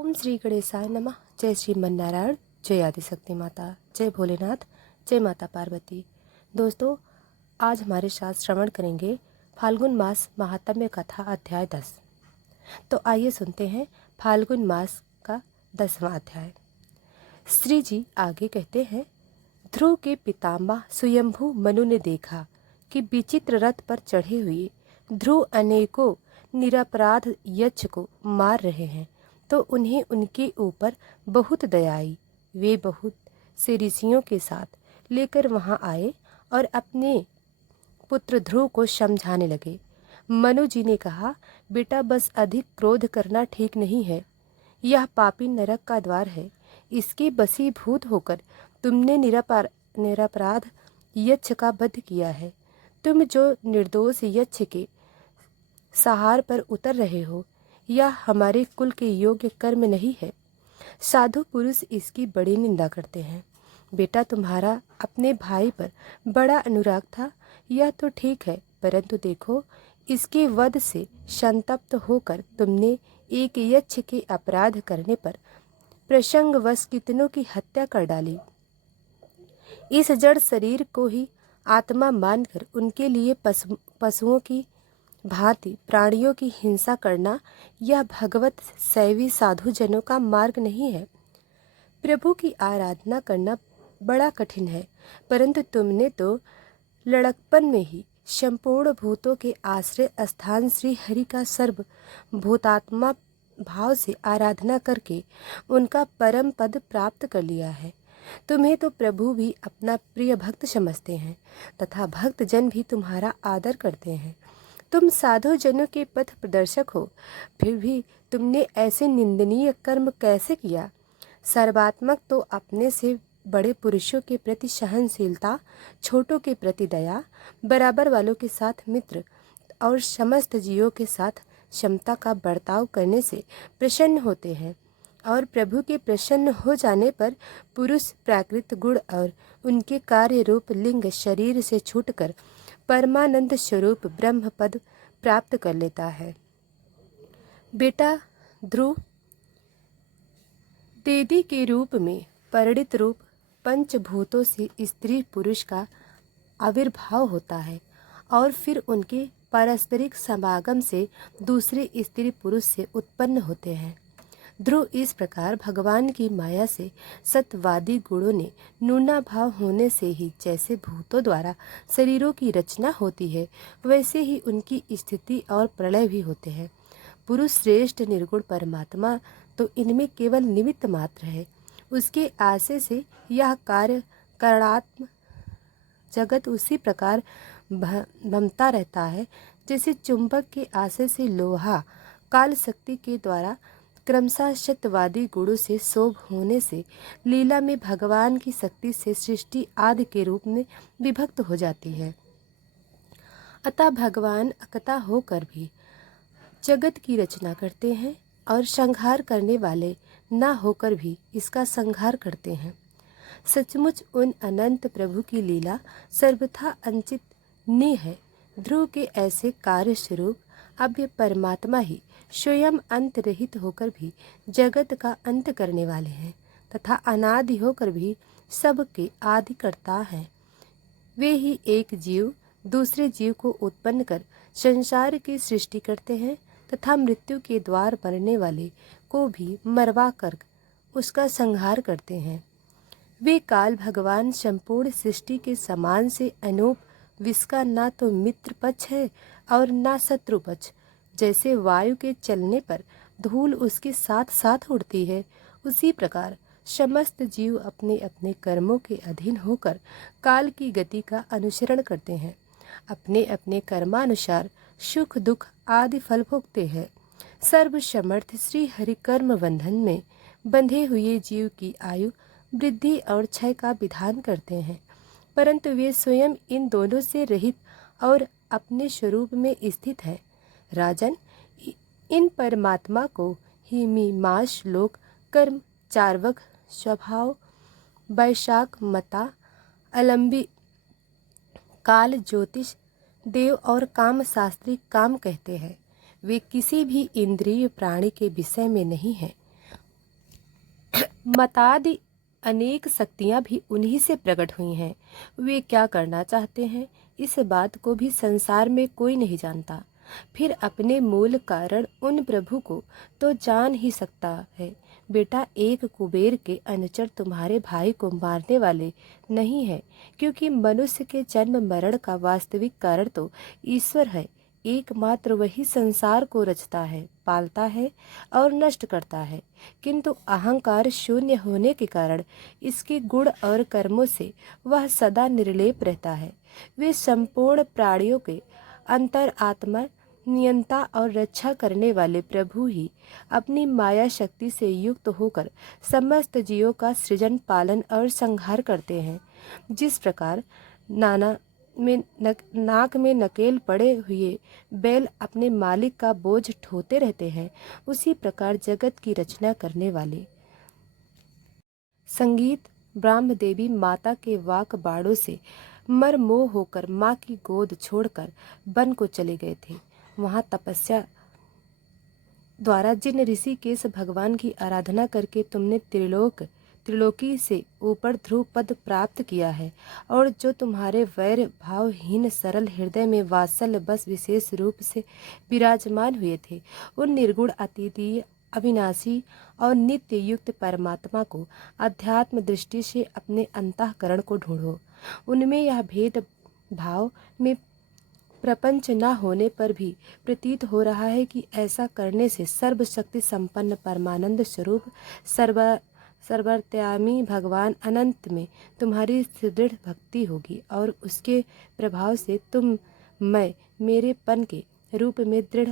ओम श्री गणेशाय नमः। जय श्रीमन नारायण, जय आदिशक्ति माता, जय भोलेनाथ, जय माता पार्वती। दोस्तों, आज हमारे साथ श्रवण करेंगे फाल्गुन मास महात्म्य कथा अध्याय 10। तो आइए सुनते हैं फाल्गुन मास का 10वां अध्याय। श्री जी आगे कहते हैं, ध्रुव के पितामह स्वयंभू मनु ने देखा कि विचित्र रथ पर चढ़े हुए ध्रुव अनेकों निरपराध यक्ष को मार रहे हैं, तो उन्हें उनके ऊपर बहुत दया आई। वे बहुत से ऋषियों के साथ लेकर वहां आए और अपने पुत्र ध्रुव को समझाने लगे। मनु जी ने कहा, बेटा, बस अधिक क्रोध करना ठीक नहीं है। यह पापी नरक का द्वार है। इसके बसीभूत होकर तुमने निरपराध यक्ष का वध किया है। तुम जो निर्दोष यक्ष के सहार पर उतर रहे हो, यह हमारे कुल के योग्य कर्म नहीं है। साधु पुरुष इसकी बड़ी निंदा करते हैं। बेटा, तुम्हारा अपने भाई पर बड़ा अनुराग था, यह तो ठीक है, परंतु देखो, इसके वध से संतप्त होकर तुमने एक यक्ष के अपराध करने पर प्रसंगवश कितनों की हत्या कर डाली। इस जड़ शरीर को ही आत्मा मानकर उनके लिए पशुओं की भांति प्राणियों की हिंसा करना, यह भगवत सैवी साधु जनों का मार्ग नहीं है। प्रभु की आराधना करना बड़ा कठिन है, परंतु तुमने तो लड़कपन में ही संपूर्ण भूतों के आश्रय स्थान श्री हरि का सर्व भूतात्मा भाव से आराधना करके उनका परम पद प्राप्त कर लिया है। तुम्हें तो प्रभु भी अपना प्रिय भक्त समझते हैं तथा भक्त जन भी तुम्हारा आदर करते हैं। तुम साधु जनों के पथ प्रदर्शक हो, फिर भी तुमने ऐसे निंदनीय कर्म कैसे किया। सर्वात्मक तो अपने से बड़े पुरुषों के प्रति सहनशीलता, छोटों के प्रति दया, बराबर वालों के साथ मित्र और समस्त जीवों के साथ क्षमता का बर्ताव करने से प्रसन्न होते हैं, और प्रभु के प्रसन्न हो जाने पर पुरुष प्राकृत गुण और उनके कार्य रूप लिंग शरीर से छूटकर परमानंद स्वरूप ब्रह्म पद प्राप्त कर लेता है। बेटा ध्रुव, देदी के रूप में परिणित रूप पंचभूतों से स्त्री पुरुष का आविर्भाव होता है और फिर उनके पारस्परिक समागम से दूसरे स्त्री पुरुष से उत्पन्न होते हैं। ध्रुव इस प्रकार भगवान की माया से सत्यवादी गुणों ने न्यूना भाव होने से ही जैसे भूतों द्वारा शरीरों की रचना होती है, वैसे ही उनकी स्थिति और प्रलय भी होते हैं। पुरुष श्रेष्ठ निर्गुण परमात्मा तो इनमें केवल निमित्त मात्र है। उसके आशय से यह कार्य करणात्म जगत उसी प्रकार भमता रहता है जैसे चुंबक के आशय से लोहा काल शक्ति के द्वारा क्रमशः सत्यवादी गुणों से शोभ होने से लीला में भगवान की शक्ति से सृष्टि आदि के रूप में विभक्त हो जाती है। अतः भगवान अकता होकर भी जगत की रचना करते हैं और संहार करने वाले न होकर भी इसका संहार करते हैं। सचमुच उन अनंत प्रभु की लीला सर्वथा अंचितनीय है। ध्रुव के ऐसे कार्य स्वरूप अब ये परमात्मा ही स्वयं अंत रहित होकर भी जगत का अंत करने वाले हैं तथा अनादि होकर भी सबके आदि करता हैं। वे ही एक जीव दूसरे जीव को उत्पन्न कर संसार की सृष्टि करते हैं तथा मृत्यु के द्वार मरने वाले को भी मरवा कर उसका संहार करते हैं। वे काल भगवान संपूर्ण सृष्टि के समान से अनूप, जिसका ना तो मित्र पक्ष है और ना शत्रु पक्ष। जैसे वायु के चलने पर धूल उसके साथ साथ उड़ती है, उसी प्रकार समस्त जीव अपने अपने कर्मों के अधीन होकर काल की गति का अनुसरण करते हैं। अपने अपने कर्मानुसार सुख दुख आदि फल भोगते हैं। सर्वसमर्थ श्री हरि कर्म बंधन में बंधे हुए जीव की आयु वृद्धि और क्षय का विधान करते हैं, परंतु वे स्वयं इन दोनों से रहित और अपने स्वरूप में स्थित है। राजन, इन परमात्मा को ही मीमांस लोक कर्म, चार्वक स्वभाव, वैशाख मता, अलंबी काल, ज्योतिष देव और काम शास्त्री काम कहते हैं। वे किसी भी इंद्रिय प्राणी के विषय में नहीं है। मतादि अनेक शक्तियां भी उन्हीं से प्रकट हुई हैं। वे क्या करना चाहते हैं, इस बात को भी संसार में कोई नहीं जानता। फिर अपने मूल कारण उन प्रभु को तो जान ही सकता है। बेटा, एक कुबेर के अनुचर तुम्हारे भाई को मारने वाले नहीं है, क्योंकि मनुष्य के जन्म मरण का वास्तविक कारण तो ईश्वर है। एकमात्र वही संसार को रचता है, पालता है और नष्ट करता है, किंतु अहंकार शून्य होने के कारण इसके गुण और कर्मों से वह सदा निर्लेप रहता है। वे संपूर्ण प्राणियों के अंतर आत्मा, नियंता और रक्षा करने वाले प्रभु ही अपनी माया शक्ति से युक्त होकर समस्त जीवों का सृजन, पालन और संहार करते हैं। जिस प्रकार नाक में नकेल पड़े हुए बैल अपने मालिक का बोझ ढोते रहते हैं, उसी प्रकार जगत की रचना करने वाले संगीत ब्रह्म देवी माता के वाक बाड़ों से मरमोह होकर माँ की गोद छोड़कर वन को चले गए थे। वहाँ तपस्या द्वारा जिन ऋषिकेश भगवान की आराधना करके तुमने त्रिलोकी से ऊपर ध्रुव पद प्राप्त किया है, और जो तुम्हारे वैर भावहीन सरल हृदय में वात्सल्य बस विशेष रूप से विराजमान हुए थे, उन निर्गुण अद्वितीय अविनाशी और नित्य युक्त परमात्मा को अध्यात्म दृष्टि से अपने अंतःकरण को ढूंढो। उनमें यह भेद भाव में प्रपंच न होने पर भी प्रतीत हो रहा है कि ऐसा करने से सर्वशक्ति संपन्न परमानंद स्वरूप सर्वत्यामी भगवान अनंत में तुम्हारी सुदृढ़ भक्ति होगी, और उसके प्रभाव से तुम मैं मेरे पन के रूप में दृढ़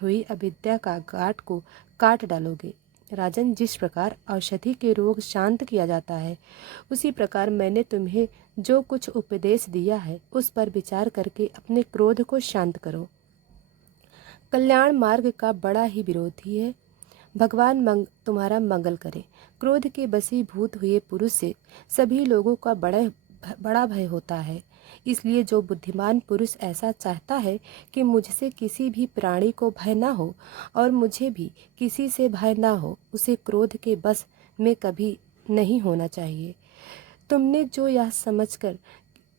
हुई अविद्या का गांठ को काट डालोगे। राजन, जिस प्रकार औषधि के रोग शांत किया जाता है, उसी प्रकार मैंने तुम्हें जो कुछ उपदेश दिया है उस पर विचार करके अपने क्रोध को शांत करो। कल्याण मार्ग का बड़ा ही विरोधी है। भगवान तुम्हारा मंगल करे। क्रोध के वशीभूत हुए पुरुष से सभी लोगों का बड़ा भय होता है। इसलिए जो बुद्धिमान पुरुष ऐसा चाहता है कि मुझसे किसी भी प्राणी को भय न हो और मुझे भी किसी से भय न हो, उसे क्रोध के वश में कभी नहीं होना चाहिए। तुमने जो यह समझकर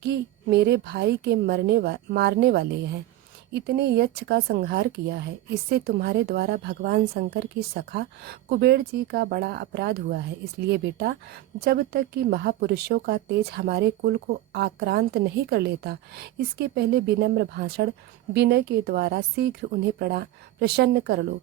कि मेरे भाई के मारने वाले हैं, इतने यक्ष का संहार किया है, इससे तुम्हारे द्वारा भगवान शंकर की सखा कुबेर जी का बड़ा अपराध हुआ है। इसलिए बेटा, जब तक कि महापुरुषों का तेज हमारे कुल को आक्रांत नहीं कर लेता, इसके पहले विनम्र भाषण विनय के द्वारा शीघ्र उन्हें प्रसन्न कर लो।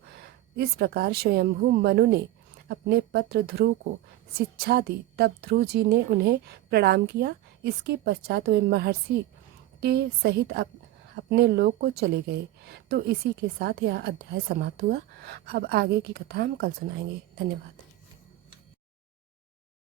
इस प्रकार स्वयंभू मनु ने अपने पत्र ध्रुव को शिक्षा दी। तब ध्रुव जी ने उन्हें प्रणाम किया। इसके पश्चात वे महर्षि के सहित अपने लोक को चले गए। तो इसी के साथ यह अध्याय समाप्त हुआ। अब आगे की कथा हम कल सुनाएंगे। धन्यवाद।